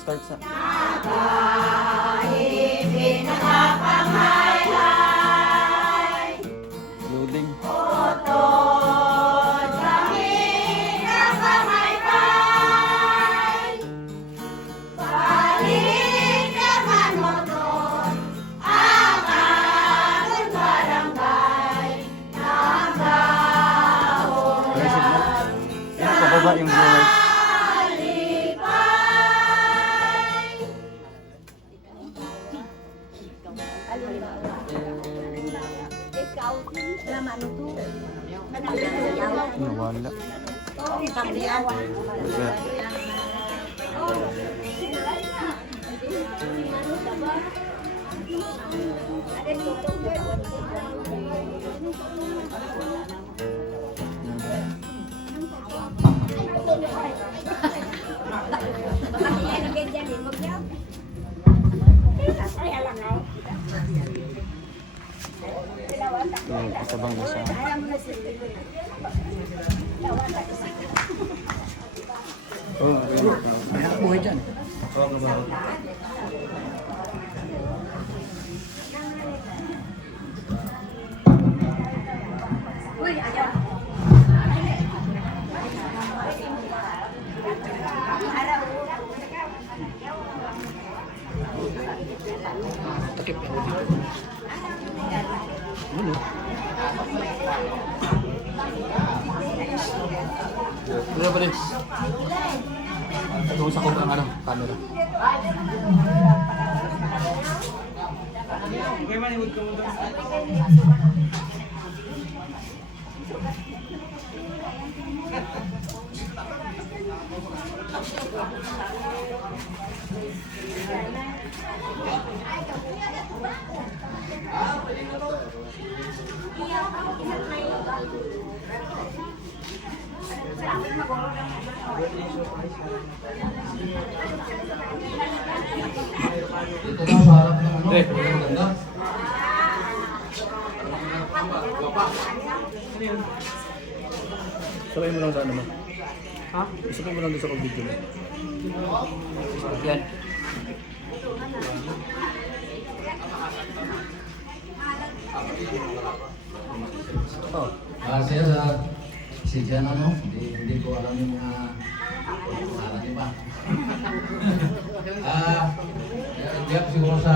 Start sa loading. Pababa yung viewers. Nawala. Kasabang na siya. Anak buhay dyan. Takip ako dito. Ano? Ano ba rin? Ito sa kong camera. Okay, maniwag ka mo doon. Ito na sa harap ng ano? Maganda. Sabay mo lang sa ano mo? Ha? Isapin mo lang doon sa video mo. Yan. Oh. Sir, si Jan ano? Hindi ko alam yung pangalan niya ba? Diyak siguro sa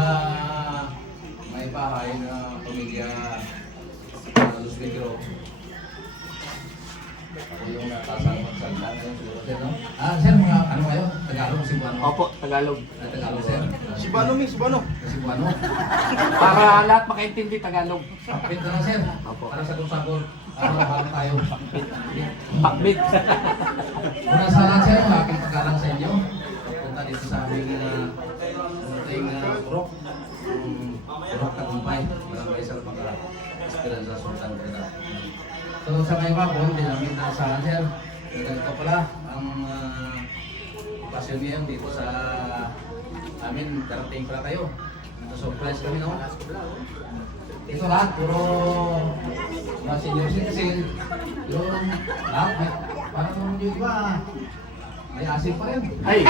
may bahay na pamilya Los Pedro. Ako yung natasang magsalita ngayon siguro, sir, no? Sir, mga ano kayo? Tagalog, Cebuano? Opo, Tagalog. Tagalog, sir. Cebuano, mi, Cebuano. Cebuano? Para lahat makaintindi Tagalog. Pakbit na lang, sir. Opo. Para sa kusakol. Bago tayo. Pakbit. Una sa lahat, sir, ang aking pagkalang sa inyo. Punta dito sa aming Purok. Purok Tagumpay. Barangay Salvaga. Esperanza Sultan Kudarat. So sa ngayong hapon, din namin naasahan, sir. Ganito pala ang pasyon niya dito sa amin. Darating pala kayo. Surprise kami, no? Ito lahat, puro mga senior citizen. Yung lahat, parang yung iba, may asin pa rin. Ay!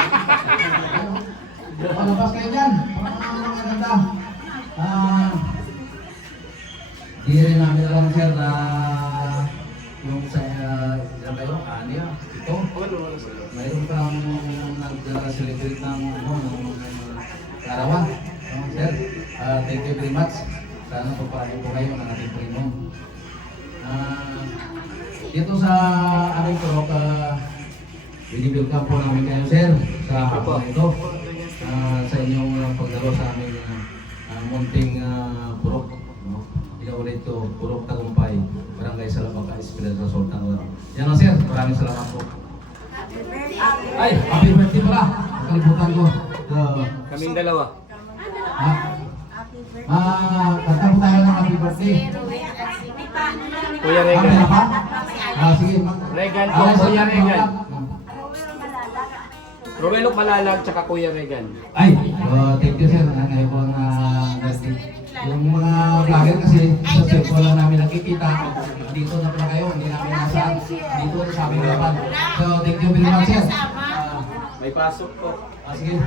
Malabas kayo dyan. Mga maganda. Di rin namin alam, sir, na yung sa ilan kayo, Anya, ito. Mayroon kang nag-celebrate ng karawan. Sir, thank you very much. Sana pagpapalagay po kayo ng ating Panginoon. Dito sa aming Purok, binibigyan po namin kayo, sir, sa hapon na ito. Sa inyong pagdalo sa aming munting Purok. Pinaulit ko, Purok Tagumpay, Barangay Salvaga, Esperanza Sultan Kudarat. Yan lang, sir. Maraming salamat po. Ay, happy birthday pala. Nakalimutan ko. Kaming dalawa. Kanta mo tayo ng happy birthday. Kuya Kami Regan. na pa? Sige. Regan po, Kuya Regan. Romelo Malalag, tsaka Kuya Regan. Ay, thank you sir. Ngayon po ang birthday. Yung mga vlogger kasi sa cellphone lang namin nakikita. Dito na pala kayo, hindi namin nasaan. Dito sa aming harapan. So, thank you very much sir. May pasok po. Sige.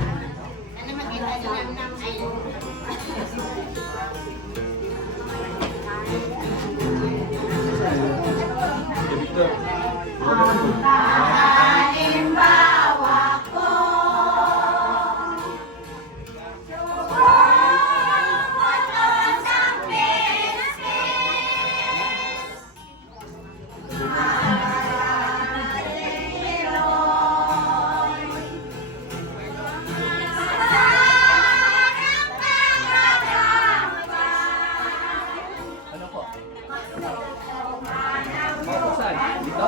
Saan? Dito?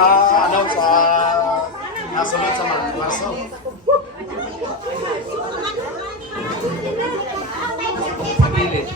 Ano sa nasunod sa Marso. Sa gilid.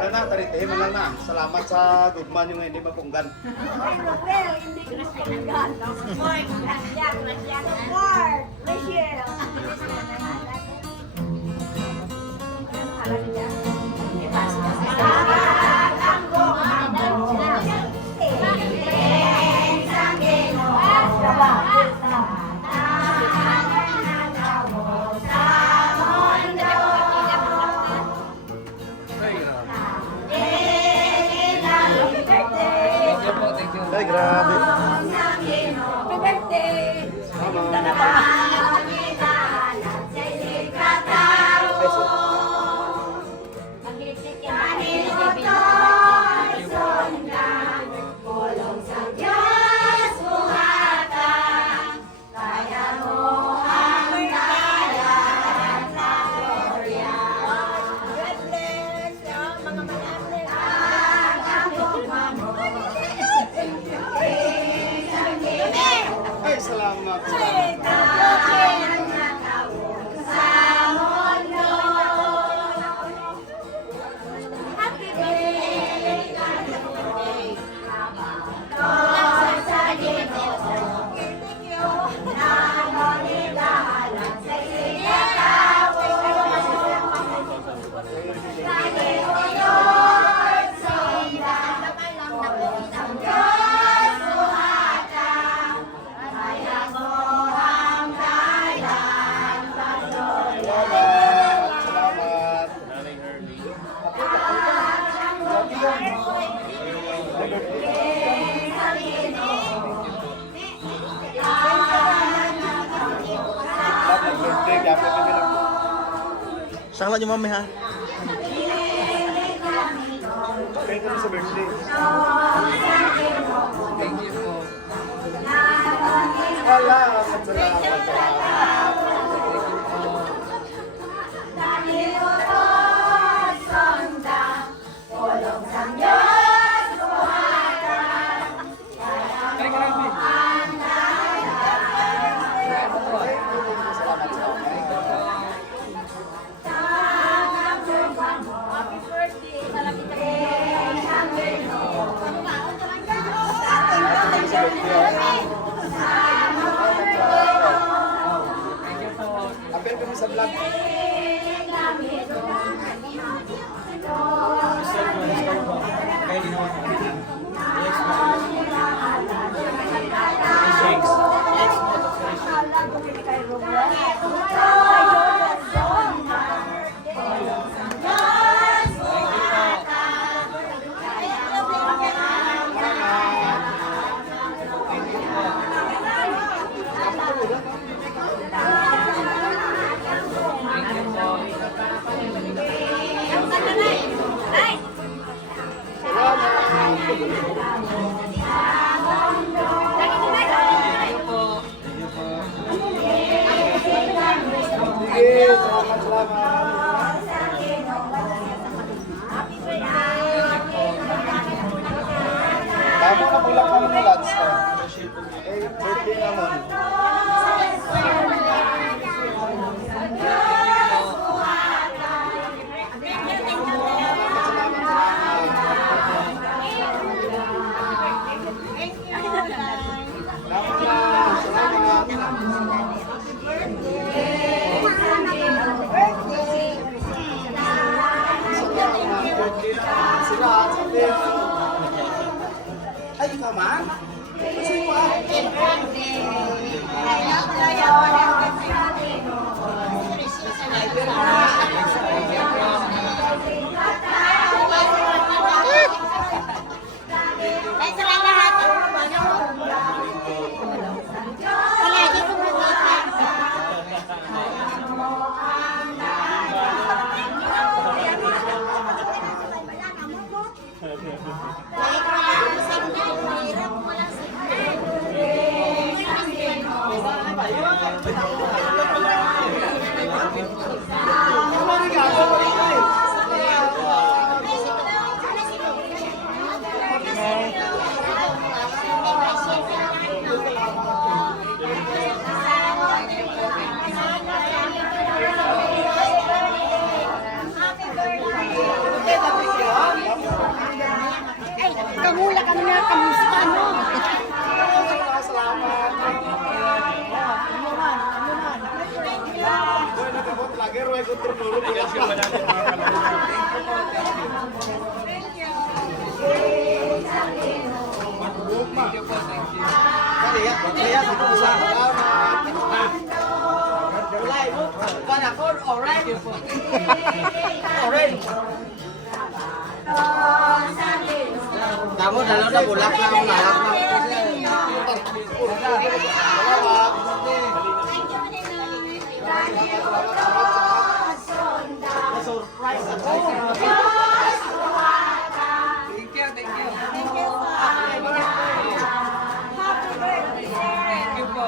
Wala na, tarite, wala na. Salamat sa gugman yung hindi mapunggan. Hindi ko na pinagyan. More. Michelle. Thank you po, thank you. Ay, grabe. Happy birthday! Ay, salamat. Salamat. Happy birthday, happy birthday. Saan lang yung mami ha? Kaya kami sa birthday. Thank you po. Salamat, salamat. Ay, grabe. Thank you po. Apel kami sa vlog. Kaya ginawa ko. Thank you po. Thank you po. Sige, salamat, salamat. Tama na bulak kami ng lunch time. Eh, birthday naman. Salamat na. Salamat. Birthday naman sila. Sabi, ay, ikaw man? Kasi mo Kamula kami na kamusta no? salamat. Boy, nagabot lagi. Roy, kontrol dulu. Thank you po. Thank you. Kaya, ito sa salamat. Thank you po. Kamu dalaw na bulak lang ang lahat na. Thank you. Thank you. Thank you po.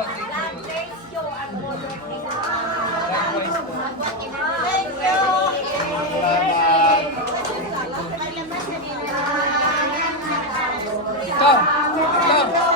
Likewise po. Tom! Tom!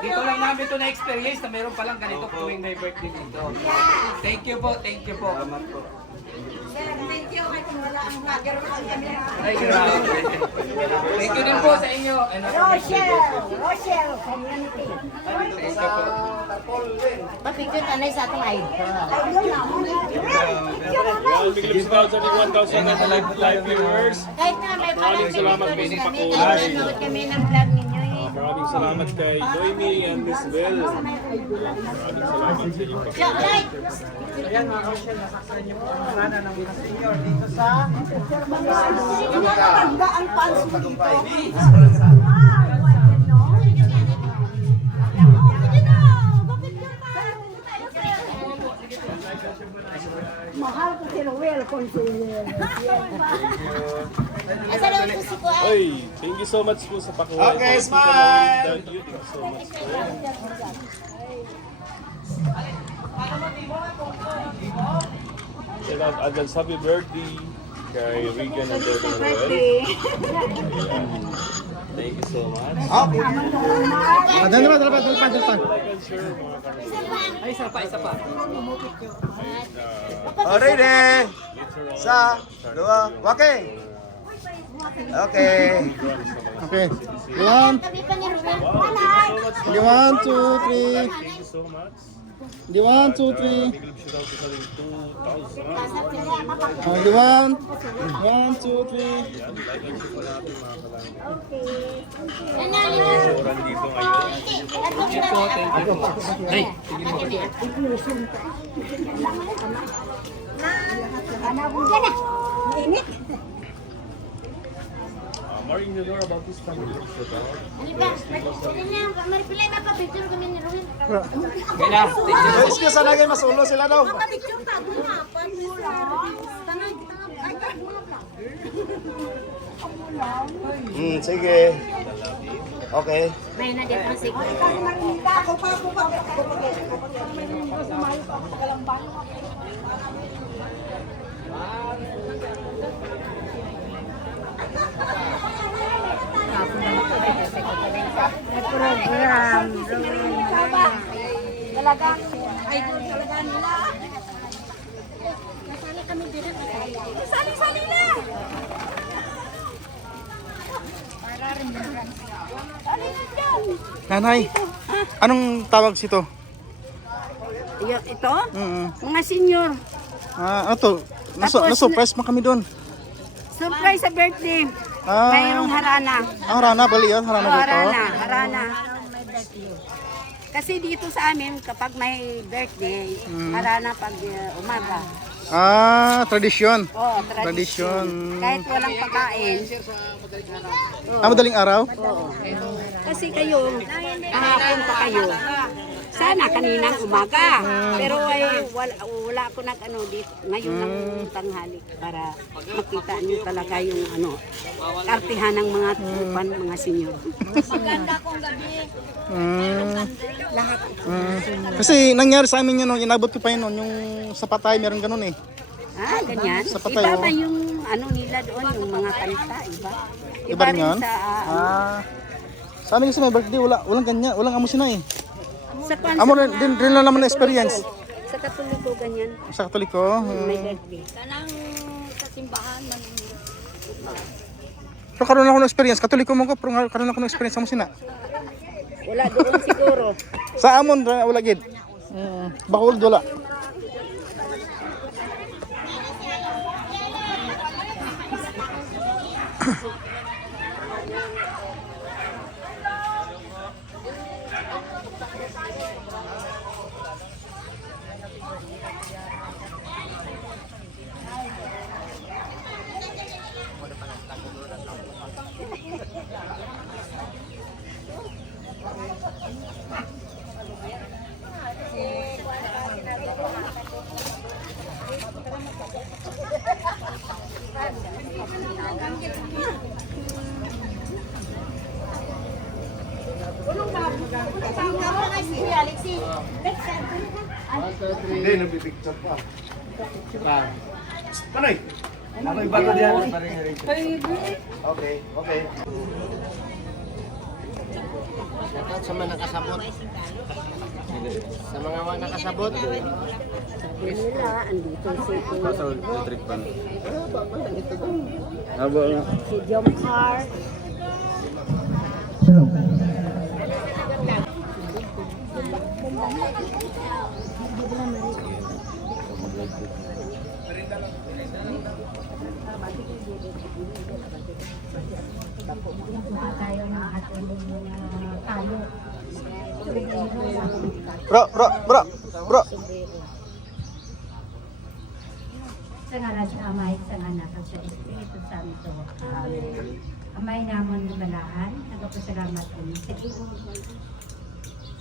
Dito lang namin ito na-experience na meron palang ganito tuwing may birthday dito. Thank you po, thank you po. Thank you. Kahit wala ang nagkaroon kami. Ay, grabe. Thank you din po sa inyo. Rochelle, community. Thank you po. Pa-picture ka na sa ating idol. Live viewers. Kahit na may parang Salamat po pictures sa kami, pakulay. kahit nanonood kami ng vlog ninyo eh. Maraming salamat kay Noemi and Miss Bell. Maraming salamat sa inyong pakulay. Yeah, right. Ayan mga Rochelle, nasaksan niyo po ang sana ng mga senior dito sa... Maganda ang fans mo dito. Mahal ko si Roel kung si Asa daw po si Kuya? Oy, thank you so much po sa pakulay. Okay, Thank you, smile! Thank you so much. Shout out advance happy birthday kay Regan and Dorothy Noel. Thank you so much. Like and share mga kapatid. Ay, isa pa, isa pa. Ready? Sa, dua, walking. Okay. Okay. One, Tabi pa ni Roel. di 1, 2, 3. Thank you so much. Di 1, 2, 3. Big love shout out to sa 2,000. Di 1, 1, 2, 3. Yan, like and share po natin mga kalangit. Nanalo. Oran dito ngayon. Thank you po, thank you po. Ay, sige po. Init. More in the door about this family. Shout out. Ano ba? Sige na, maripilay ba pa picture kami ni Roel? Okay na, thank you. Excuse na lagi, masulo sila daw. Picture ka doon nga, pagmula. Tanay, ay, Sige. Okay. may na dito si Kuya. Ako pa. Program. Talagang idol talaga nila. Nasali kami din. Sali na! Para rin sali na dyan. Nanay, anong tawag sito? Ito? Mm. Mga senior. Ano to? Tapos, Nasurprise mo kami doon. Surprise sa birthday. Ah, Mayroong harana. harana, bali yun. Harana Oo, dito. harana. Kasi dito sa amin, kapag may birthday, harana pag umaga. Ah, tradisyon. Oo, Tradisyon. tradisyon. Kahit walang pagkain. Madaling araw? Oo. Kasi kayo, kahapon pa kayo. Sana kaninang umaga. Pero ay wala ko nag ano dito ngayon ng tanghali para makita niyo talaga yung ano kartihan ng mga tupan, mga senior. Maganda kong gabi. Lahat. Kasi nangyari sa amin yun, nung inabot ko pa yun, yung sa Patay, meron ganun eh. Ah, ganyan. Sa Patay, Iba oh. ba yung ano nila doon, yung mga kanta, iba? Iba rin yun? sa Sa amin kasi may birthday, walang ganyan, walang amusina eh. sa Amo rin lang naman na experience. Sa Katoliko ganyan. Sa Katoliko. May birthday. Kanang sa simbahan man. Pero karoon ako ng experience. Katoliko mo ko, pero karoon ako ng experience sa amusina. Wala doon siguro. Sa amon, wala gid. Bakul wala. Hindi, nabipicture pa. Panoy! Nakoy bago diyan. Okay. Shoutout sa mga nakasabot. Sa mga nakasabot. Sabi nila, andito si electric pan. si Jomcar. Tayo ng ating tayo. Bro. Sa ngalan sa Ama at sa Anak at sa Espiritu Santo. Amen. Amay namon ni Balaan, nagpasalamat kami sa iyo.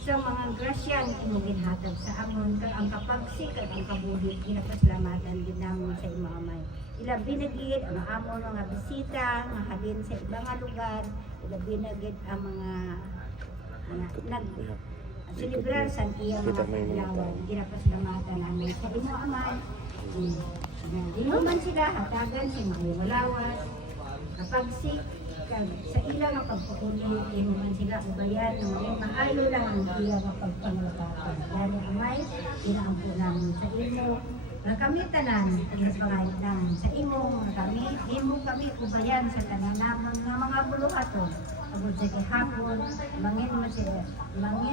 Sa mga grasyang imong ginhatag sa amon kag ang kapagsik at ang kabuhi ginapasalamatan din namin sa imong amay. Ilang binagid ang amon mga bisita, nga halin sa ibang nga lugar, ilang binagid ang mga celebrar sa iyang mga paglawan. Ginapasalamatan namin sa imong amay. Di man sila hatagan sa mga walawas, kapagsik, sa ilang ang pagpupuli, di man sila ubayan ng mga maayo lang ang ilang ang pagpangalakapan. Dahil amay, inaampo namin sa imo. Nga kami tanan, pagpapangayot namin sa imo, nga kami, imo kami ubayan sa tanan naman ng mga buluhaton. Abot sa kahapon, mangin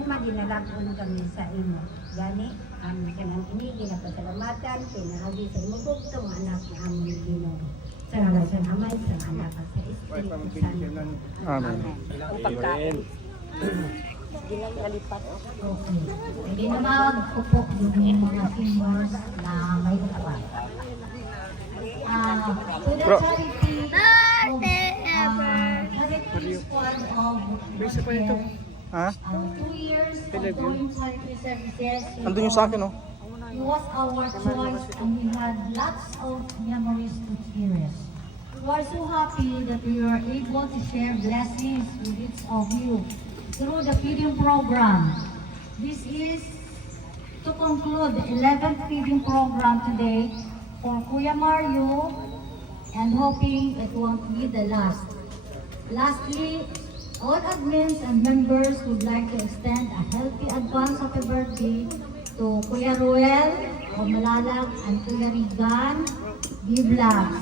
madinalagon kami sa imo. Gani, ang kanang inigi na pasalamatan, pinahagi sa imo bugtong anak na aming Ginoo. Sa ngalan sa Ama at sa Anak at sa Espiritu Santo. Amen. Ang pagkain. Ginagalipat. Okay. Hindi na mag-upo yung mga seniors na may katawan. To the charity squad of Ha? 2 years of doing charity services. Andun yung sa akin, oh. It was our choice and we had lots of memories to cherish. We are so happy that we were able to share blessings with each of you through the feeding program. This is to conclude the 11th feeding program today for Kuya Mario and hoping it won't be the last. Lastly, all admins and members would like to extend a healthy advance happy birthday to Kuya Ruel o Malalag and Kuya Rigan Bibla.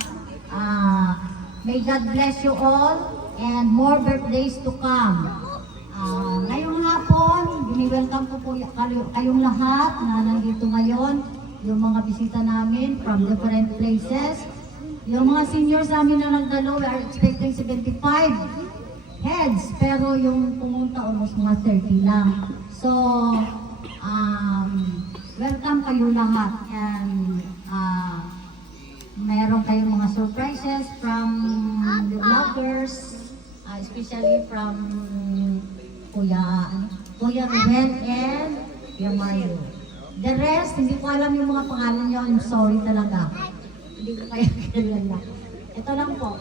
May God bless you all and more birthdays to come. Ngayong hapon, bini-welcome ko po kayong lahat na nandito ngayon, yung mga bisita namin from different places. Yung mga seniors namin na nagdalo, we are expecting 75 heads, pero yung pumunta almost mga 30 lang. So, welcome kayo lahat and meron kayong mga surprises from the vloggers, especially from Kuya Ruel and Kuya Mario. The rest, hindi ko alam yung mga pangalan nyo, I'm sorry talaga. Hindi ko kayo kilala. Ito lang po.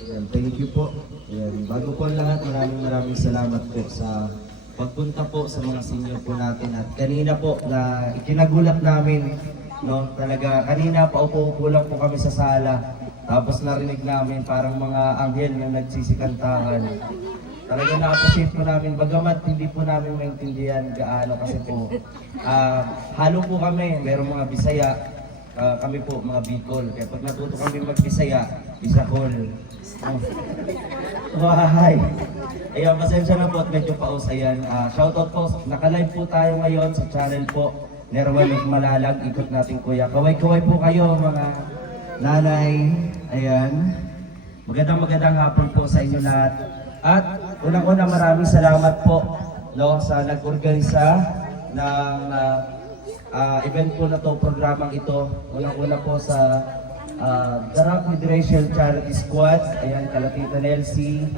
Ayan, thank you po. Ayan, bago po ang lahat, maraming salamat po sa pagpunta po sa mga senior po natin. At kanina po na ikinagulat namin, no, talaga kanina pa upo lang po kami sa sala. Tapos narinig namin parang mga anghel na nagsisikantahan. Talaga na-appreciate po namin, bagamat hindi po namin maintindihan gaano kasi po halo po kami, merong mga Bisaya, kami po mga Bicol. Kaya pag natuto kami mag-Bisaya, Bisacol. Wahay! Ayan, pasensya na po at medyo paus. Ayan, shoutout po, naka-live po tayo ngayon sa channel po Nerwan of Malalag. Ikot natin kuya. Kaway-kaway po kayo mga nanay. Ayan. Magandang hapon po sa inyo lahat. At unang-una maraming salamat po, no, sa nag-organisa ng event po na to, programang ito. Unang-una po sa The Rock Federation Charity Squad, ayan, kala Tita Nelsie,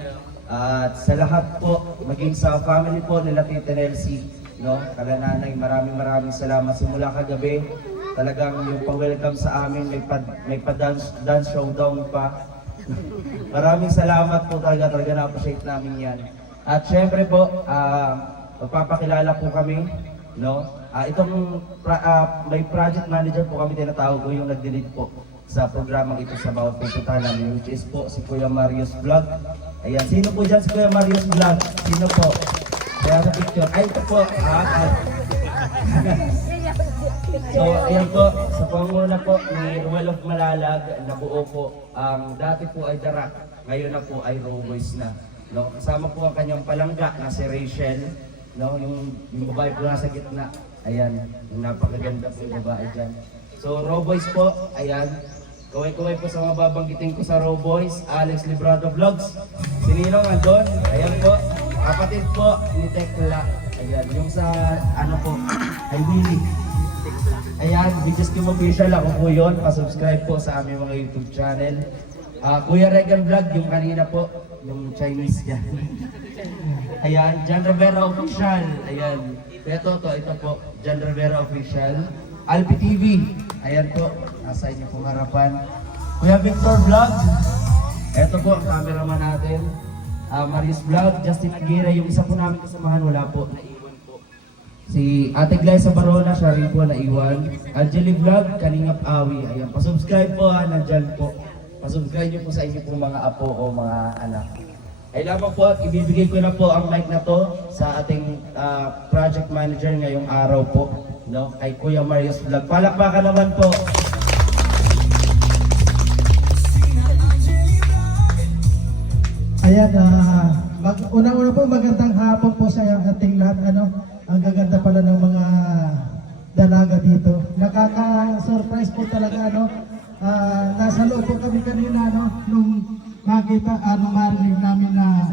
at sa lahat po, maging sa family po nila Tita Nelsie, no, kala nanay, maraming salamat. Simula kagabi, talagang yung pa-welcome sa amin, may pa-dance showdown pa. Maraming salamat po talaga na-appreciate namin yan. At syempre po, magpapakilala po kami, no? Itong may project manager po kami tinatawag ko, yung nag-delete po. sa programang ito sa bawat pupuntahan namin, which is po si Kuya Marius Vlog. Ayan, sino po dyan si Kuya Marius Vlog? Sino po? Kaya sa picture, ay ito po, So, ayan po, sa panguna po ni Ruel of Malalag, nabuo po, dati po ay Darak, ngayon na po ay Roboys na. No? Kasama po ang kanyang palangga na si Rachel, no? yung babae po nasa gitna, ayan, yung napakaganda po yung babae dyan. So, Roboys po, ayan, kaway-kaway po sa mga babanggitin ko sa Roboys, Alex Librado Vlogs, si Ninong andun, ayan po, kapatid po ni Tekla, ayan, yung sa, ano po, ay Willie. Ayan, Videos Kim Official, ako po yun. Pa-subscribe po sa aming mga YouTube channel. Kuya Regan Vlog, yung kanina po, yung Chinese yan. Ayan, John Rivera Official. Ayan, Kuya Toto, ito po, John Rivera Official. Alpi TV, ayan po, nasa inyo pong harapan. Kuya Victor Vlog, ito po ang cameraman natin. Marius Vlog, Justin Aguirre, yung isa po namin kasamahan, wala po, naiwan po. Si Ate Glyza Barona, siya rin po naiwan. Angeli Vlog, Kaningap Awi. Ayan, pasubscribe po nandyan po. Pasubscribe nyo po sa inyo pong mga apo o mga anak. Ay lamang po at ibibigay ko na po ang mic na to sa ating project manager ngayong araw po. No? Kay Kuya Marius Vlog. Palakpakan naman po. Ayan, una-una po magandang hapon po sa ating lahat. Ang gaganda pala ng mga dalaga dito. Nakaka-surprise po talaga, nasa loob po kami kanina, nung makita, marinig namin na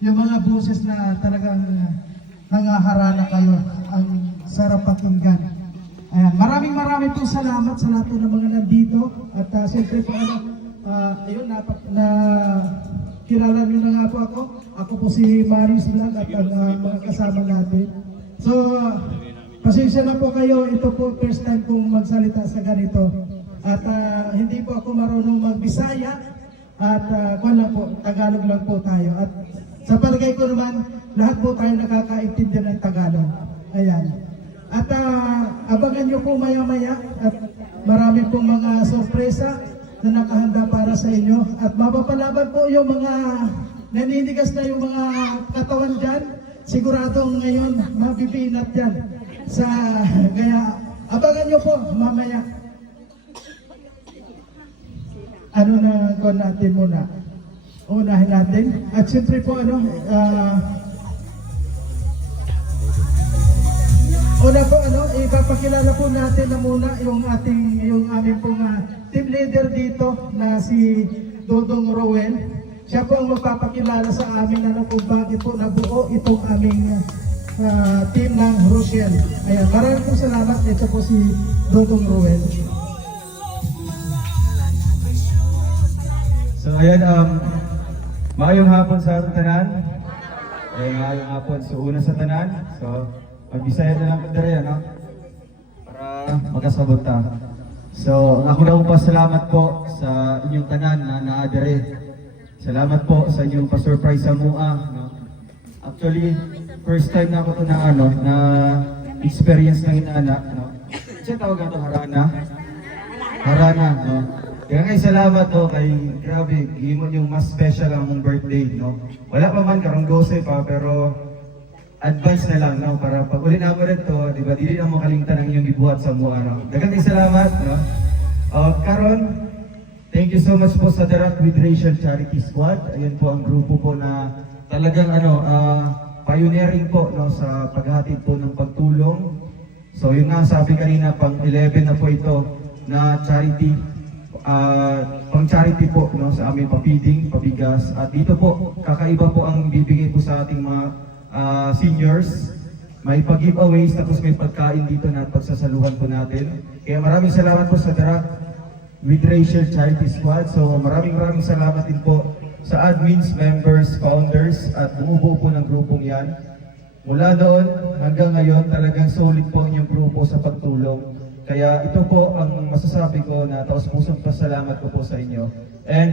yung mga boses na talagang nangaharana kayo. Ang sarap pakinggan. Ayan, maraming po salamat sa lahat ng mga nandito. At siyempre po, ayun, kilala niyo na nga po ako. Ako po si Marius Vlog at ang mga kasama natin. So, pasensya na po kayo. Ito po first time kong magsalita sa ganito. At hindi po ako marunong mag-Bisaya. At wala po, Tagalog lang po tayo. At sa palagay ko naman, lahat po tayo nakakaintindihan ng Tagalog. Ayan. At abangan niyo po maya-maya. At marami pong mga sorpresa na nakahanda para sa inyo. At mapapalaban po yung mga naninigas na yung mga katawan dyan. Siguradong ngayon mabibinat dyan. Kaya abangan nyo po mamaya. Ano na ko natin muna? Unahin natin. At siyempre po una po ipapakilala po natin na muna yung aming pong team leader dito na si Dodong Roel. Siya po ang magpapakilala sa amin kung bakit po nabuo itong aming team ng Rochelle. Ayan, maraming po salamat. Ito po si Dodong Roel. So ayan, maayong hapon sa atong tanan. Maayong hapon. So una sa tanan. So mag-Bisaya na lang kadari, para magkasabot ta. So ako na po pasalamat po sa inyong tanan na naadere. Salamat po sa inyong pa-surprise sa mua. Actually, first time na ako ito na experience ng inaanak. Siya tawag ito, Harana. Harana, Kaya ngay salamat kay grabe, himon yung mas special ang mong birthday, Wala pa man karong 12 pa, pero advance na lang, para pag uli na mo rin to, di ba, di na mo kalimtan ang inyong ibuhat sa mua, Daghang salamat, Karon, thank you so much po sa Darak with Rachel Charity Squad. Ayan po ang grupo po na talagang pioneering po sa paghatid po ng pagtulong. So yun nga sabi kanina, pang 11 na po ito na charity, pang charity po sa aming papiding, pabigas. At dito po, kakaiba po ang bibigay po sa ating mga seniors. May pag-giveaways, tapos may pagkain dito na pagsasaluhan po natin. Kaya maraming salamat po sa Darak with Rachel Charity Squad. So maraming salamat din po sa admins, members, founders at bumubuo po ng grupong yan. Mula noon hanggang ngayon talagang solid po ang inyong grupo sa pagtulong. Kaya ito po ang masasabi ko na taos-pusong pasalamat ko po sa inyo. And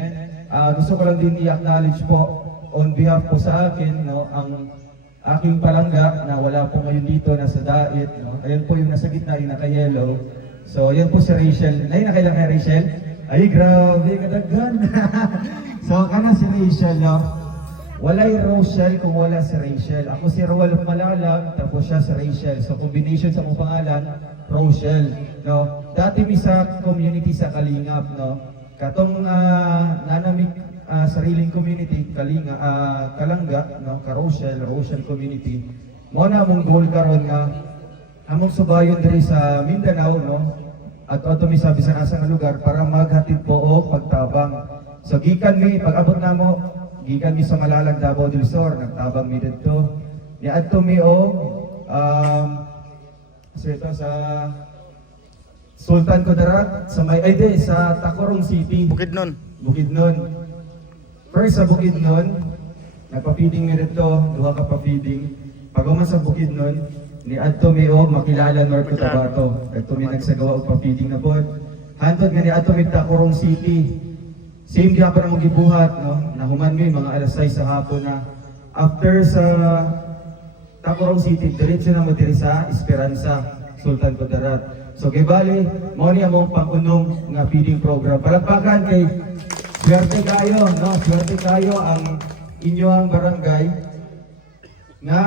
gusto ko lang din i-acknowledge po on behalf po sa akin ang aking palangga na wala po ngayon dito, nasa Dait. Ayan po yung nasa gitna, yung naka-yellow. So, yan po si Rachel. Nakailan kay Rachel? Ay, grabe, kadaghan. So, kana si Rachel, no? Walay Rochelle kung wala si Rachel. Ako si Rowell of Malalag, tapos siya si Rachel. So, combination sa mong pangalan, Rochelle, no? Dati mi sa community sa Kalingap, no? Katong nanamig sariling community, Kalangga, no? Rochelle community. Mo na mong goal karon nga among subayon diri sa Mindanao, no? At ato mi sabi sa asa nga lugar para maghatid po og pagtabang. So gikan mi pag-abot namo, gikan mi sa Malalag, Davao del Sur, nagtabang mi didto. Niadto mi og sa Sultan Kudarat sa sa Tacorong City. Bukidnon. First sa Bukidnon, nagpa-feeding mi dito, duha ka pa-feeding. Paghuman sa Bukidnon, ni adto mi og Makilala North Cotabato. Adto mi nagsagawa og pa-feeding na pod. Hantod nga ni adto mi Tacorong City. Same gyapon ang gibuhat, no? Nahuman mi mga alas 6 sa hapon na. After sa Tacorong City, diretso na mo diri sa Esperanza, Sultan Kudarat. So kay bali, mo ni among pangunong nga feeding program. Palakpakan kay swerte kayo, no? Swerte kayo ang inyong barangay nga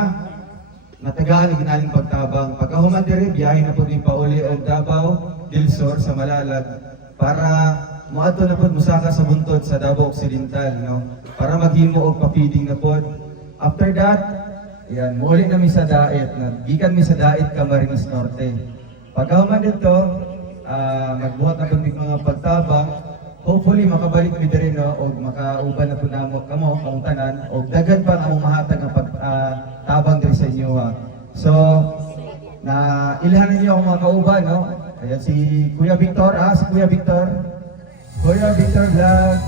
natagaan og ginaling pagtabang. Pagkahuman diri biyahe na pud ni pauli og Davao del Sur sa Malalag para moadto na pud musaka sa buntod sa Davao Occidental, no? Para maghimo og pa-feeding na pud. After that, yan, muli na mi sa daet na gikan mi sa daet Camarines Norte. Pagkahuman dito, magbuhat na pud mi mga pagtabang. Hopefully makabalik mi diri, no, og makauban na pud namo kamo kamong tanan og daghan pa ang among mahatag nga pagtabang diri sa inyo. So na ilhan ninyo ang mga kauban, no. Ayan si Kuya Victor, si Kuya Victor Vlog,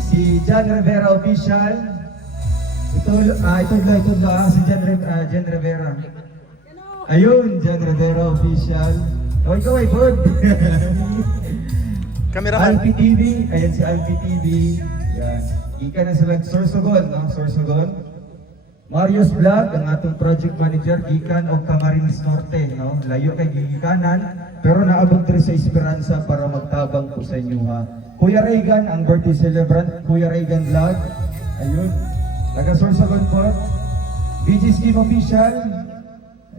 si John Rivera Official. Ito si John Rivera. Ayun, John Rivera Official. Ikaw ay bud. Cameraman. Alpi TV, ayan si Alpi TV. Yan. Ika na sila Sorsogon, no? Sorsogon. Marius Vlog, ang atong project manager, gikan og Camarines Norte, no? Layo kay gikanan, pero naabot diri sa Esperanza para magtabang po sa inyo, ha. Kuya Reagan, ang birthday celebrant, Kuya Reagan Vlog. Ayun. Taga Sorsogon po. BG Scheme Official.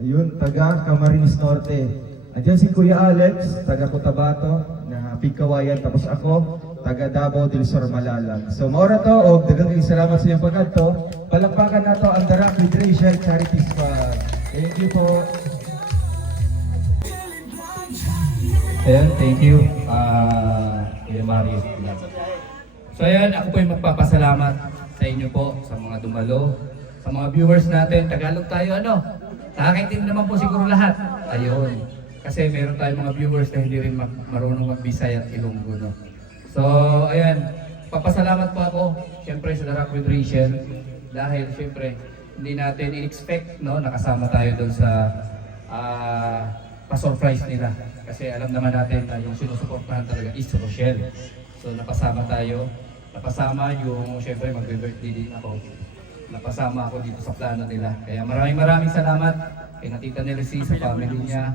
Ayun, taga Camarines Norte. Andiyan si Kuya Alex, taga Cotabato, na Pigkawayan, tapos ako, taga Davao del Sur, Malalag. So, maura to, o dagang salamat sa iyong pagkadto. Palakpakan na to ang The Rock with Rachel Charity Squad. Thank you po. Ayan, thank you, Kuya Mario. So ayan, ako po yung magpapasalamat sa inyo po, sa mga dumalo, sa mga viewers natin. Tagalog tayo, ano? Nakakaintindi naman po siguro lahat. Ayun. Kasi meron tayong mga viewers na hindi rin marunong mag-Bisaya at Ilonggo, no? So, ayan. Papasalamat po ako, syempre sa The Rock with Rachel. Dahil, syempre, hindi natin in-expect, no? Nakasama tayo doon sa pa-surprise nila. Kasi alam naman natin na yung sinusuportahan talaga is Rochelle. So, napasama tayo. Napasama yung, syempre, mag-birthday din ako. Napasama ako dito sa plano nila. Kaya maraming salamat kay Natita Nelsie, sa family niya,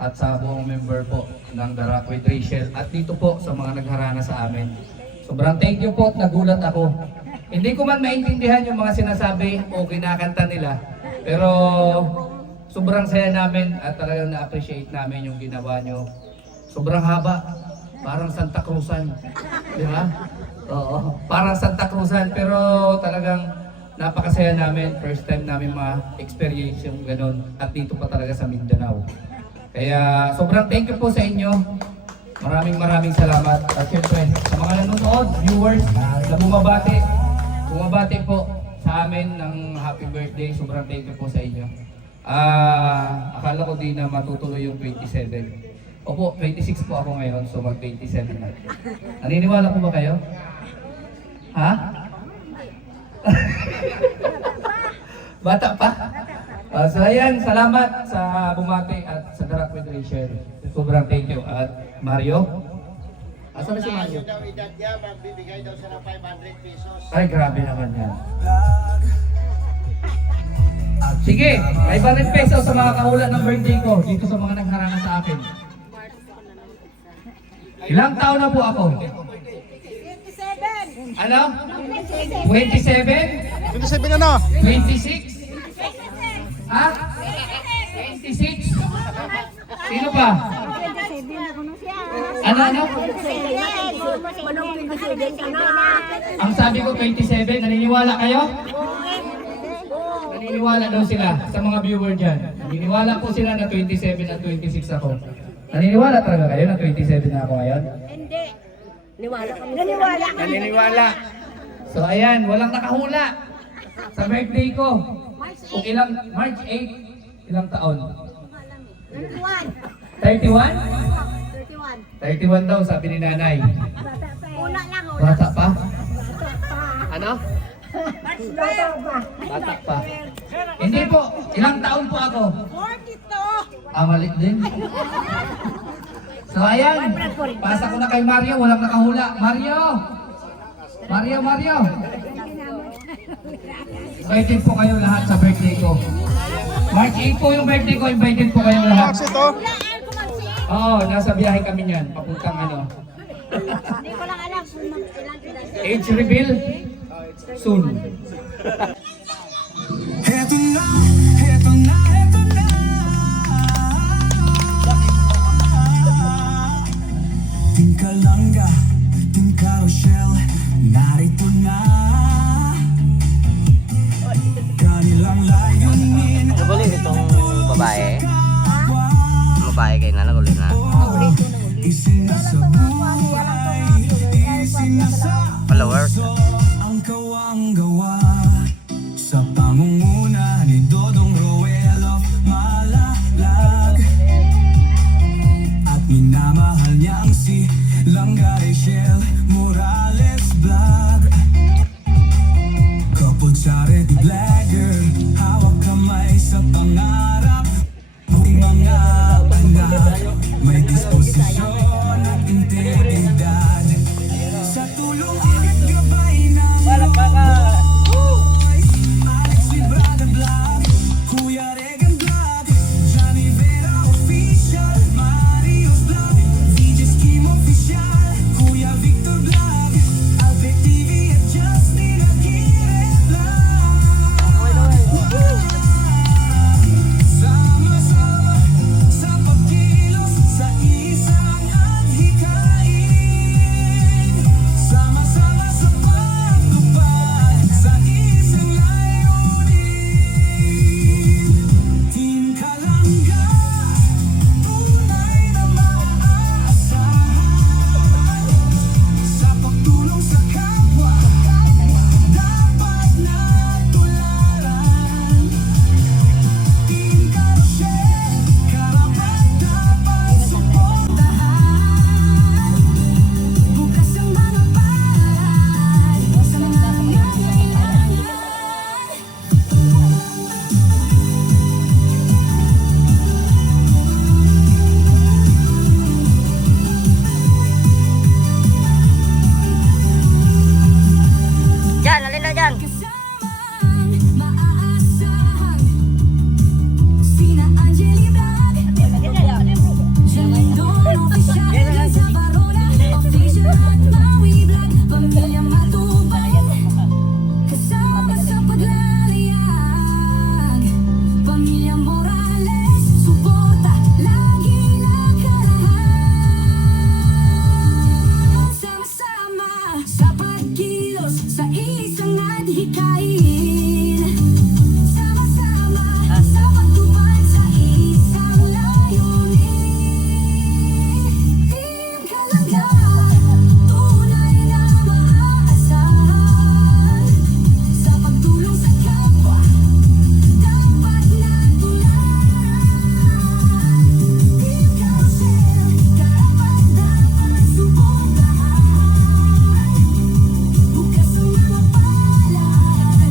at sa buong member po ng The Rock with Rachel. At dito po sa mga nagharana sa amin. Sobrang thank you po at nagulat ako. Hindi ko man maintindihan yung mga sinasabi o kinakanta nila. Pero sobrang saya namin at talagang na-appreciate namin yung ginawa nyo. Sobrang haba. Parang Santa Cruzan. Di ba? Oo. Parang Santa Cruzan. Pero talagang napakasaya namin. First time namin ma-experience yung ganun. At dito pa talaga sa Mindanao. Kaya sobrang thank you po sa inyo. Maraming salamat. At syempre, sa mga nanonood, viewers na bumabati po sa amin ng happy birthday. Sobrang thank you po sa inyo. Akala ko di na matutuloy yung 27. Opo, 26 po ako ngayon, so mag-27 na. Naniniwala po ba kayo? Ha? Bata pa? So ayan, salamat sa bumati at sa The Rock with Rachel. Sobrang thank you. At Mario? Asan na si Mario? Daw edad niya, magbibigay daw siya ng 500 pesos. Ay, grabe naman yan. Sige, 500 pesos sa mga kahulat ng birthday ko dito sa mga nagharana sa akin. Ilang taon na po ako? 27. Ano? 27? 27 ano? 26? Ha? 26? Sino pa? Ano? Ang sabi ko 27, naniniwala kayo? Naniniwala daw sila sa mga viewer dyan. Naniniwala po sila na 27 at 26 ako. Naniniwala talaga kayo na 27 na ako ngayon? Hindi. Naniwala. Naniniwala. So ayan, walang nakahula. Sa birthday ko. Kung ilang, March 8, ilang taon? 31? 31. 31 daw, sabi ni nanay. Una lang. Bata pa? Ano? Bata pa. Hindi po, ilang taon po ako? 42. Amalit din. So ayan, pasa ko na kay Mario, walang nakahula. Mario! Mario! Invited po kayo lahat sa birthday ko. March 8 po yung birthday ko, invited po kayo lahat. Max ito. Oo, nasa biyahe kami niyan, papuntang ano. Hindi ko lang alam kung ilan sila. Age reveal soon. Heto na Ting Kalanga, Ting Carousel, narito na kanilang layunin. Naguli itong babae. Babae kayo na, naguli na. Followers. Ang kawang gawa sa pangunguna ni Dodong Roel of Malalag at minamahal niyang si Langga Rachel Morales Vlog. Couple charity blogger, hawak kamay sa pangarap ng mga anak, may disposisyon at integridad sa tulong at gabay ng boys. Alex Librada Vlog, Kuya Regan Vlog, Johnny Vera Official, Mario's Vlog, DJ Skim Official, Kuya Victor Vlog, Albert TV at Justin Aguirre Vlog. Sama-sama sa pagkilos sa isang adhikain, sama-sama sa pagtupad sa isang layunin. Team Kalanga, tunay na maaasahan sa pagtulong sa kapwa, dapat na tularan. Team Carousel, karapat dapat suportahan. Bukas ang mga palad sa mga nangangailangan. Diyan, alin na dyan. Kasamaan, maaasahan sina Angeli Vlog, Jandon Official, Liza Barona Official at Maui Vlog, Pamilya Matubay, kasama sa paglalayag. Pamilya Morales, suporta lagi nakarahan. Sama-sama sa pagkilos sa isang adhikain, sama-sama sa pagtupad sa isang layunin. Team Kalanga, tunay na maaasahan sa pagtulong sa kapwa, dapat na tularan. Team Carousel, karapat dapat suportahan. Bukas ang mga palad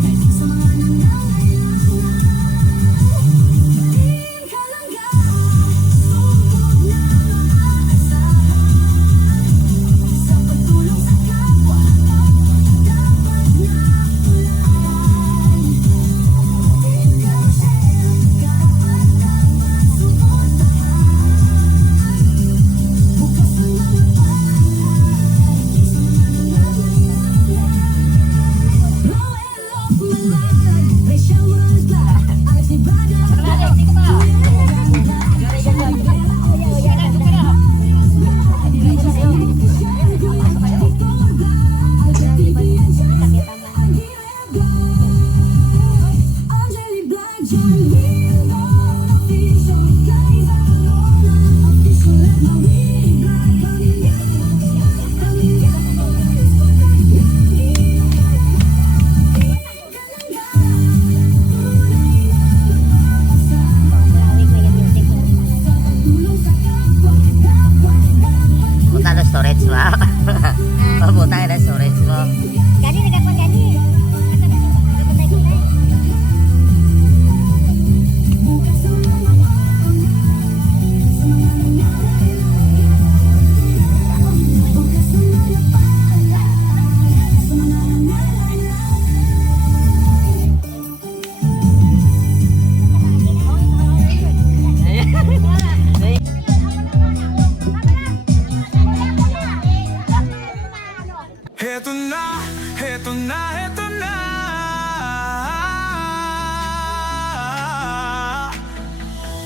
Eto na, eto na.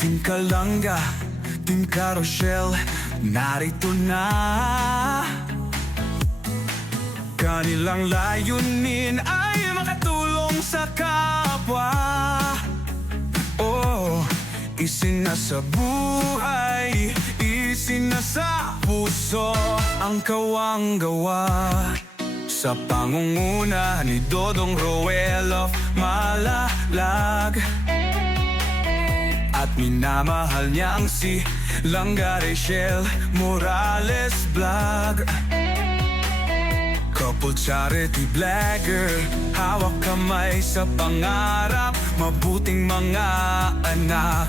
Team Kalanga, Team Carousel, narito na. Kanilang layunin ay makatulong sa kapwa. Oh, isinasa buhay, isinasa puso ang kawang gawa. Sa pangunguna ni Dodong Roel of Malalag, at minamahal niya ang si Langga Rachel Morales Vlog. Couple charity blogger, hawak kamay sa pangarap, mabuting mga anak,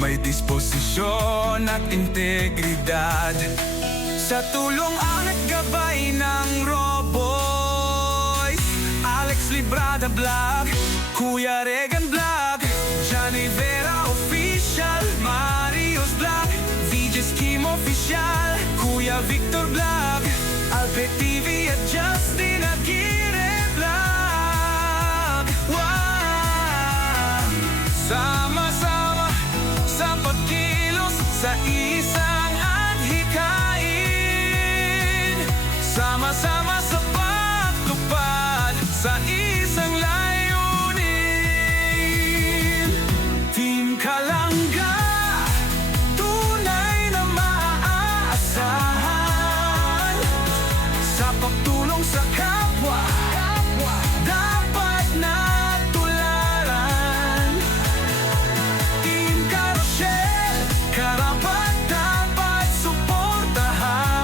may disposisyon at integridad. Sa tulong at gabay ng Roboys, Alex Librada Vlog, Kuya Regan Vlog, Johnny Vera Official, Marios Vlog, VJ's Kim Official, Kuya Victor Vlog, Albert TV at Justin Aguirre Vlog. Wow! Sama-sama sa pagkilos sa isang adhikain, sama-sama sa pagtupad sa isang layunin. Team Kalanga, tunay na maaasahan. Sa pagtulong sa kapwa, dapat na tularan. Team Carousel, karapat dapat suportahan.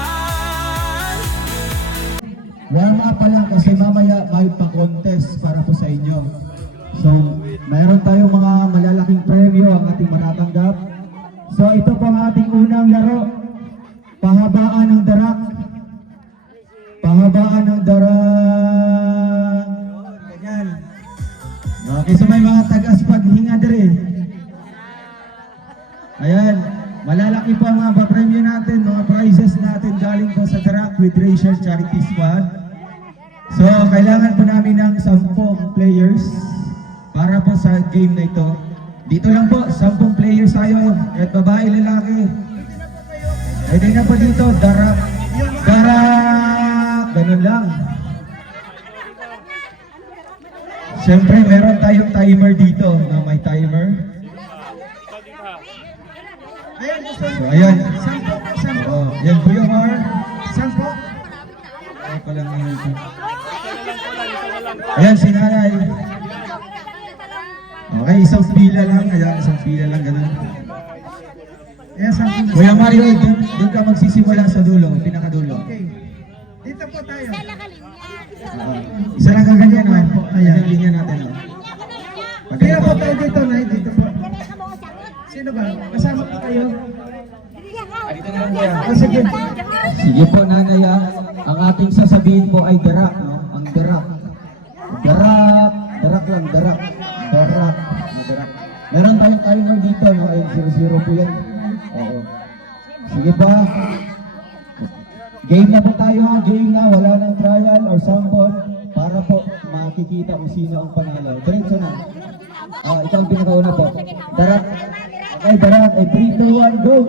Warm up pa lang kasi mamaya may pa-contest para po sa inyo. So, mayroon tayong mga malalaking premyo ang ating matatanggap. So, ito po ang ating unang laro. Pahabaan ng darak. Pahabaan ng darak. Ganyan. Okay, so may mga tagas paghinga din. Ayan. Malalaki po ang mga premyo natin, mga prizes natin galing po sa Darak with Rachel Charity Squad. So, kailangan po namin ng 10 players para po sa game na ito. Dito lang po, 10 players tayo, kahit babae, lalaki. Pwede na po dito, Darak. Darak! Ganun lang. Siyempre, meron tayong timer dito, na may timer. So, ayan. Oh, yan po yung R. Ay, palang ngayon ito. Ayan, si nanay. Okay, isang pila lang. Ayan, isang pila lang, ganun. Kuya Mario, doon ka magsisimula sa dulo, pinakadulo. Dito po tayo. Isa lang kaganyan, ha? Ayan, ang linya natin, ha? Kaya po tayo dito, Nay. Dito po. Sino ba? Kasama po kayo? Sige. Sige po, nanay, ha? Ang ating sasabihin po ay darak, no? Ang darak. Darak. Darak lang, darak. Darak. Darak. Meron tayong timer dito, no? Ay, 0-0 po yan. Oo. Sige pa. Game na po tayo, ha? Game na. Wala nang trial or sample para po makikita kung sino ang panalo. Diretso na. Ikaw ang pinakauna po. Darak. Okay, darak. 3, 2, 1, go!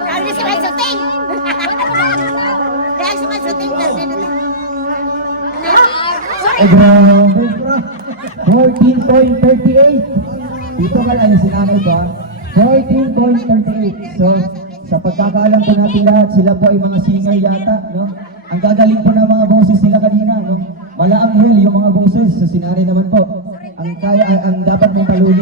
Kali si May Suting! Dahil si May Suting kasi Ay, grabe, bro. 14.38. Dito ka lang, si nanay ba? 14.38. So, sa pagkakaalam po natin lahat, sila po ay mga singer yata, no? Ang gagaling po ng mga boses nila kanina, no? Malaanghel yung mga boses. Sa sinanay naman po. Ang kaya, ang dapat mong paluli.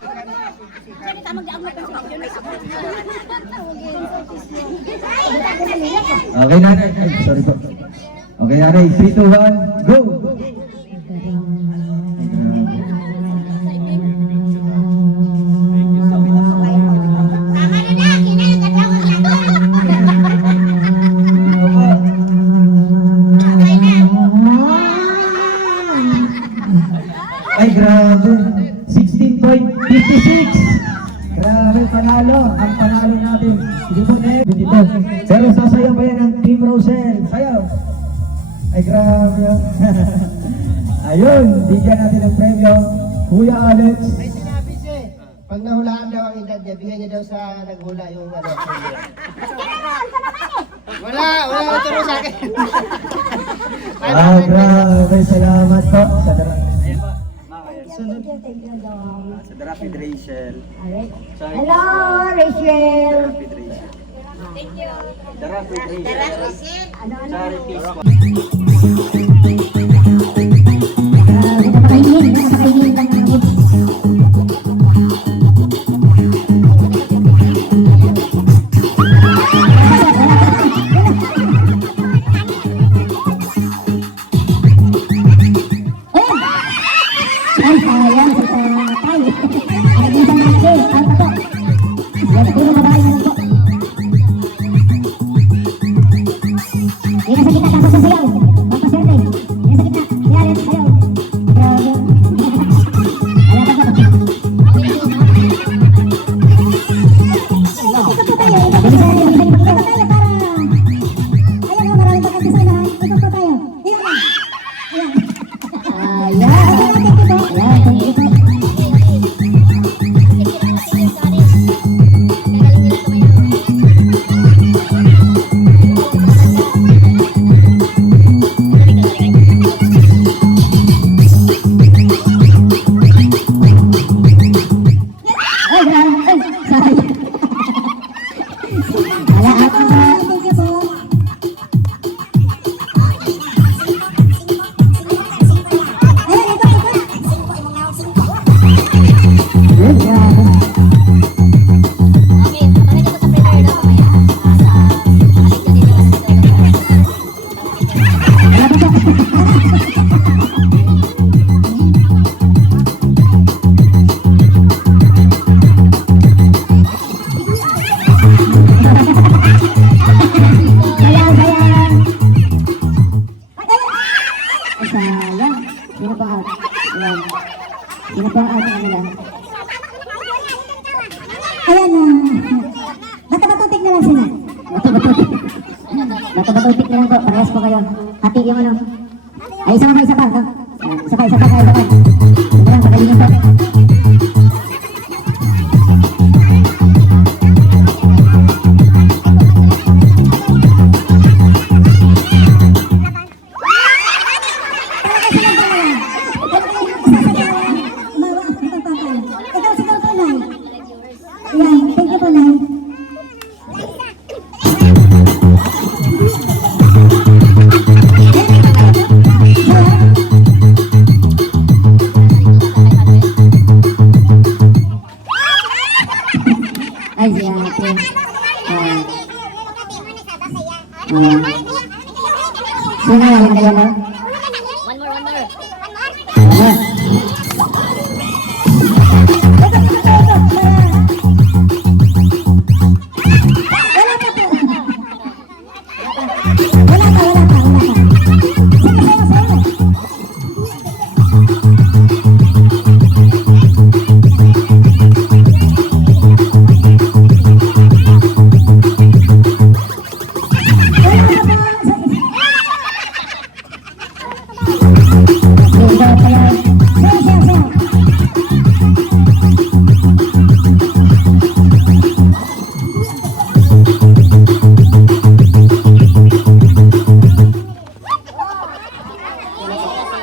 Okay, nanay. Ay, sorry po. Okay, nanay. 3, 2, 1, go! Ay, grabe. 16.56. Grabe, panalo. Ang panalo. Pero sasayaw pa yan ang Team Rosel. Sayaw. Ay, grabe yun. Ayun, bigyan natin ng premyo. Kuya Alex. May sinabi siya eh. Pag nahulaan daw ang edad niya, bigyan niya daw sa naghula yung ano. Wala uturo sa akin. Grabe, salamat po. Sa Thank you, Dong. Sa Rapid Rachel. Alright. Hello, Rachel. Thank you. The Rapid Rachel. Ayan na. Bata-batutik na lang sila. Bata-batutik. Bata-batutik na lang po. Parehas po kayo. Hati yung ano. Ay, isa pa. Isa pa. Isa pa. Ito lang, pagalingan po. Ay, si ate. Sino yung kaya mo? One more.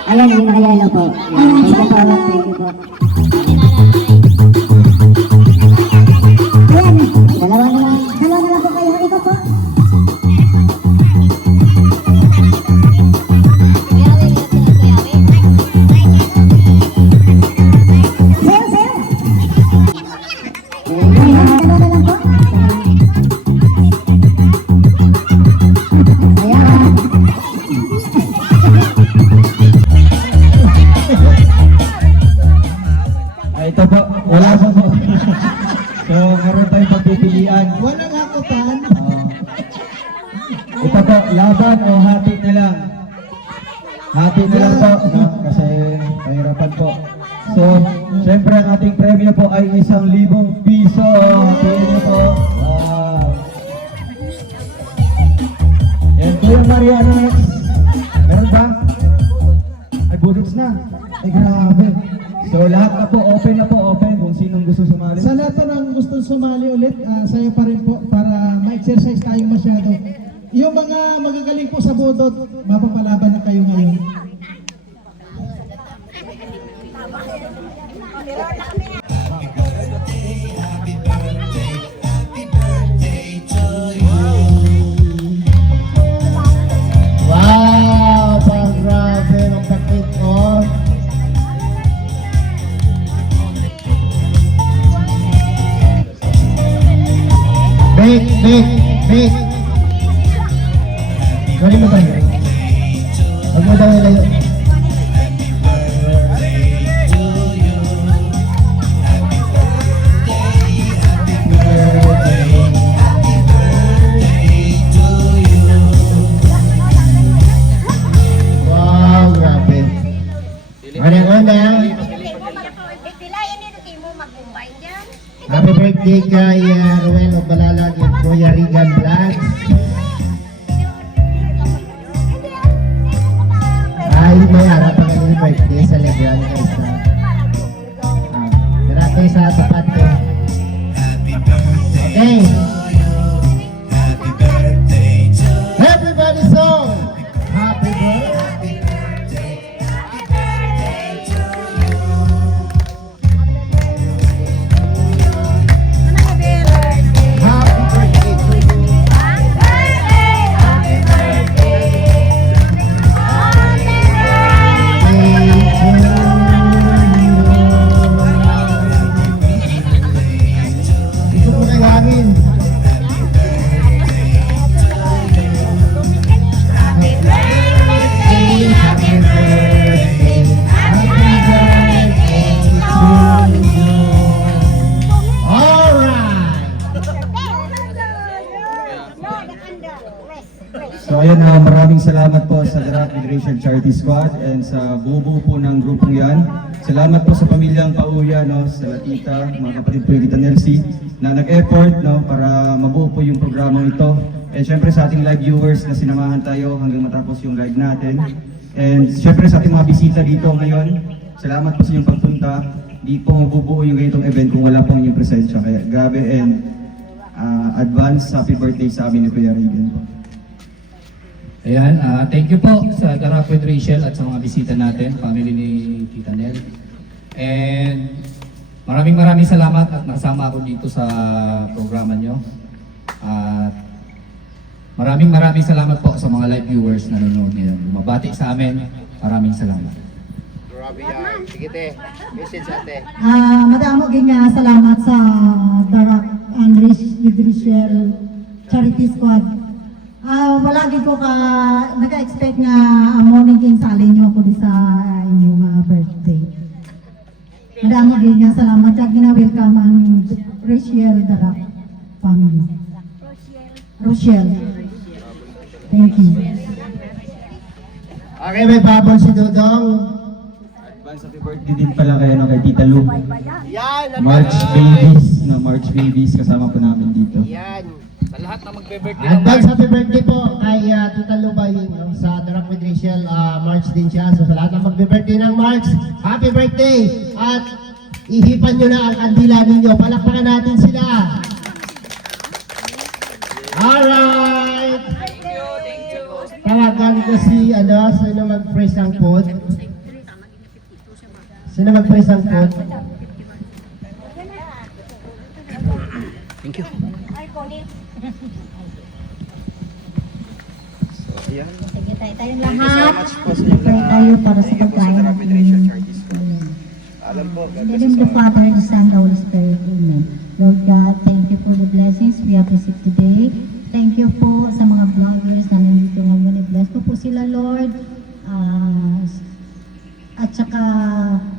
Ayan, yung nakayalo po. Thank you po. Ayan, dalawa na lang po kayo. Ikaw po. Sayo. Ayan, dalawa na lang po. Ayan. Ito po, wala po po. So, meron tayong pagpipilian. Walang hakutan. Ito po, laban o hati na lang. Hati na lang po, no? Kasi mahirapan po. So, syempre ang ating premyo po ay 1,000 piso. Hatiin niyo po. Wow. Kuya Mario, ano next? Meron ba? Ay, budots na. Ay, grabe. So lahat na po, open kung sinong gusto sumali. Sa lahat ng gustong sumali ulit, saya pa rin po para ma-exercise tayong masyado. Yung mga magagaling po sa budot, mapapalaban na kayo ngayon. Wow! Parang grabe ang takip ko. Bake! Gawin mo ba yun? Huwag mo daw ilayo. Wow, grabe. Unang-una, happy birthday kay Ruel Obalalag and Kuya Regan Vlogs. Ay, may harap ang kanyang birthday sa Legrand guys na. Grabe sa tapat ko. Okay. Everybody song! Happy birthday! Happy birthday to you! Ito po ng hangin. Happy birthday, happy birthday, happy birthday to you. Alright! So ayun, maraming salamat po sa Darap Federation Charity Squad and sa buo po ng grupong yan. Salamat po sa pamilyang Pauya, no, sa Latita, mga kapatid po yung Tita Nelsie, na nag-effort, no, para mabuo po yung programang ito. And syempre sa ating live viewers na sinamahan tayo hanggang matapos yung live natin. And syempre sa ating mga bisita dito ngayon, salamat po sa inyong pagpunta. Di po mabubuo yung ganitong event kung wala po inyong presensya. Kaya grabe and advance happy birthday sa amin ni Kuya Regan po. Ayan, thank you po sa Darap with Rachel at sa mga bisita natin, family ni Tita Nel. And maraming salamat at nasama ako dito sa programa nyo. At maraming salamat po sa mga live viewers na nanonood ngayon. Bumabati sa amin, maraming salamat. Grabe yan. Sige te, message ate. Madamo nga salamat sa Darap and with Rachel Charity Squad. Walagi ko naka-expect nga morning king sali nyo ako di sa inyong birthday. Madamo nga salamat at gina-welcome ang Rachel Darap family. Rochelle. Thank you. Okay, may babon si Dodong. Advance happy birthday din pala kayo kay Tita Lu. Yan! March babies kasama po namin dito. Yan! Sa lahat na magbe-birthday Advance happy birthday po kay Tita Lubay sa Darap with Rachel. March din siya. So sa lahat na magbe-birthday ng March, happy birthday! At ihipan nyo na ang kandila ninyo. Palakpakan natin sila. Alright! Thank you! Tawagan ko si, sino mag-praise ang pod? Sino mag-praise ang pod? Thank you. Sige tayong lahat. Pray tayo para sa pagkain natin. In the name of the Father, the Son, the Holy Spirit. Amen. Lord God, thank you for the blessings we have received today. Thank you po sa mga vloggers na nandito ngayon. I-bless po sila, Lord. At saka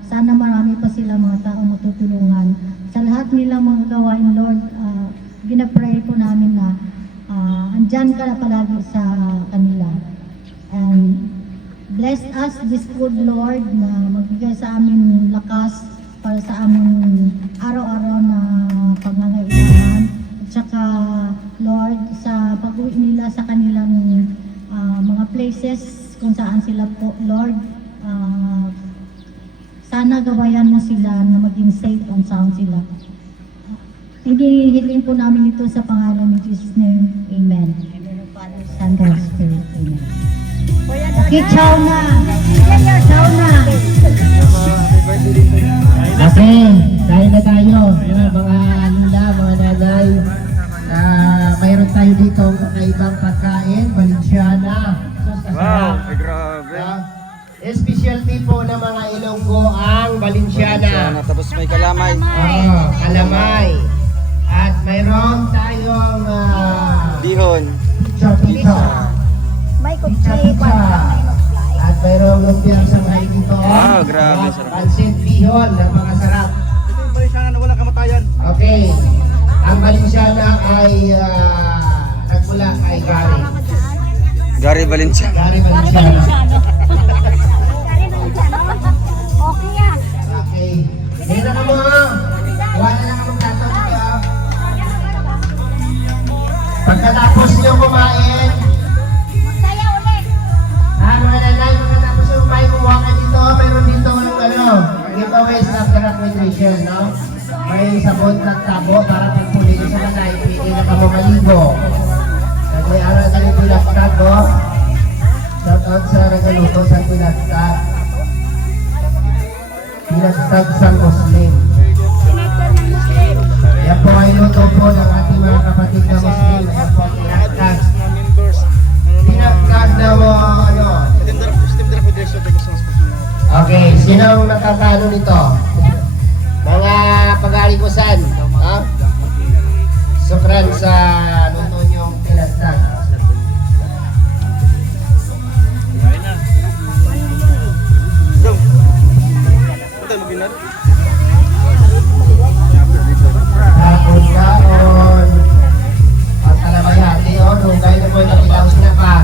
sana marami pa sila mga tao matutulungan. Sa lahat nilang mga gawain, Lord, ginapray po namin na andyan ka na palagi sa kanila. And bless us this food, Lord, na magbigay sa amin lakas para sa aming araw-araw na pangangailangan. At saka, Lord, sa pag-uwi nila sa kanilang places kung saan sila po, Lord, sana gawayan mo sila na maging safe and sound sila. Hinihiling po namin ito sa pangalan ni Jesus' name. Amen. Father, Son, God, Spirit. Amen. Okay, ciao na. Ciao na. Okay, dahil na tayo, mga lula, mga nanay, mayroon tayo dito ang kakaibang pagkain, Valenciana. Wow, ay grabe. Specialty po ng mga Ilonggo ang Valenciana. Tapos may kalamay. Kalamay. At mayroon tayong Bihon. pizza. Pizza. At mayroong lumpiang sanghay dito. Wow, grabe, sarap. Pansit bihon, napakasarap. Ito yung Valenciana na walang kamatayan. Okay. Ang Valenciana ay nagmula kay Gary. Gary Valencia. Gary Valenciana. Okay yan. Okay. Dito na mo. Wala na akong tatawag. Pagkatapos nyo kumain, Saya ulit. mga nanay, pagkatapos nyo kumain, kumuha ka dito. Mayroon dito yung giveaways after graduation, no? May sabon at tabo para pagpuli nyo sa nanay, pili na kamo maligo. May aral ka ng pinagtag, no? Shout out sa nagaluto sa pinagtag. Pinagtag sa Muslim. Yan po ay luto po ng ating mga kapatid na Muslim. Yan po ang pinagtag. Pinagtag na ano? Okay, sino ang nakakano nito? Mga pag-alikusan. Ha? Sukran sa luto niyong pinagtag. Kaon-kaon. At kalabayati, nungay na po yung nakilaos na pa.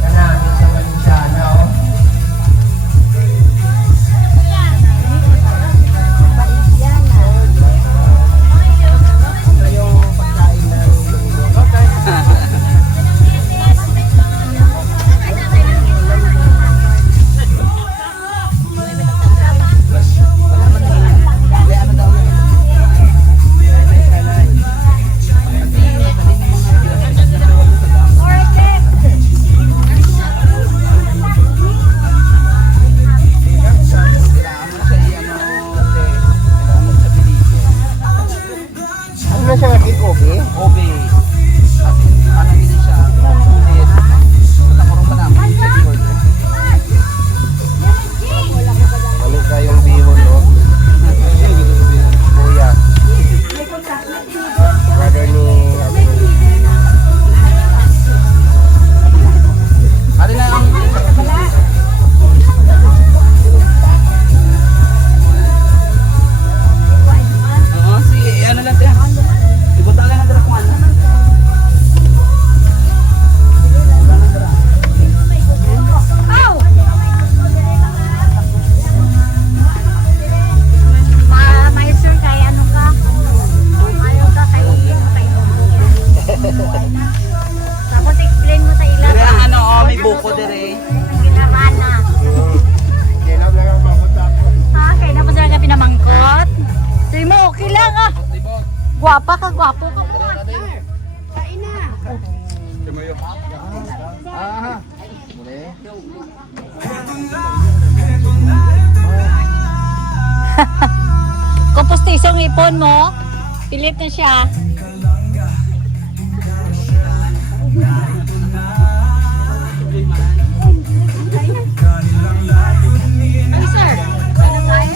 Kanangin sa Valenciana, Ano siya naging OB? OB. At ano din siya? Ulit. Sa kurong pa naman. Walo kayong bihon, no? Kuya. Brother ni... Ano na ang... Oo, ano lang tayo? Ibutan lang ang drakman. May sir, kay ano ka? Ayaw ka kay Tapos explain mo sa ilan. Dire ang ano, may buko dire. Ilahana. Kaya na po sila ka pinamangkot. Sabi mo, okay lang ah. Gwapa ka, gwapo ka po. Kain na. Kupustisong ipon mo. Pilit na siya. Ay, sir. Ano tayo?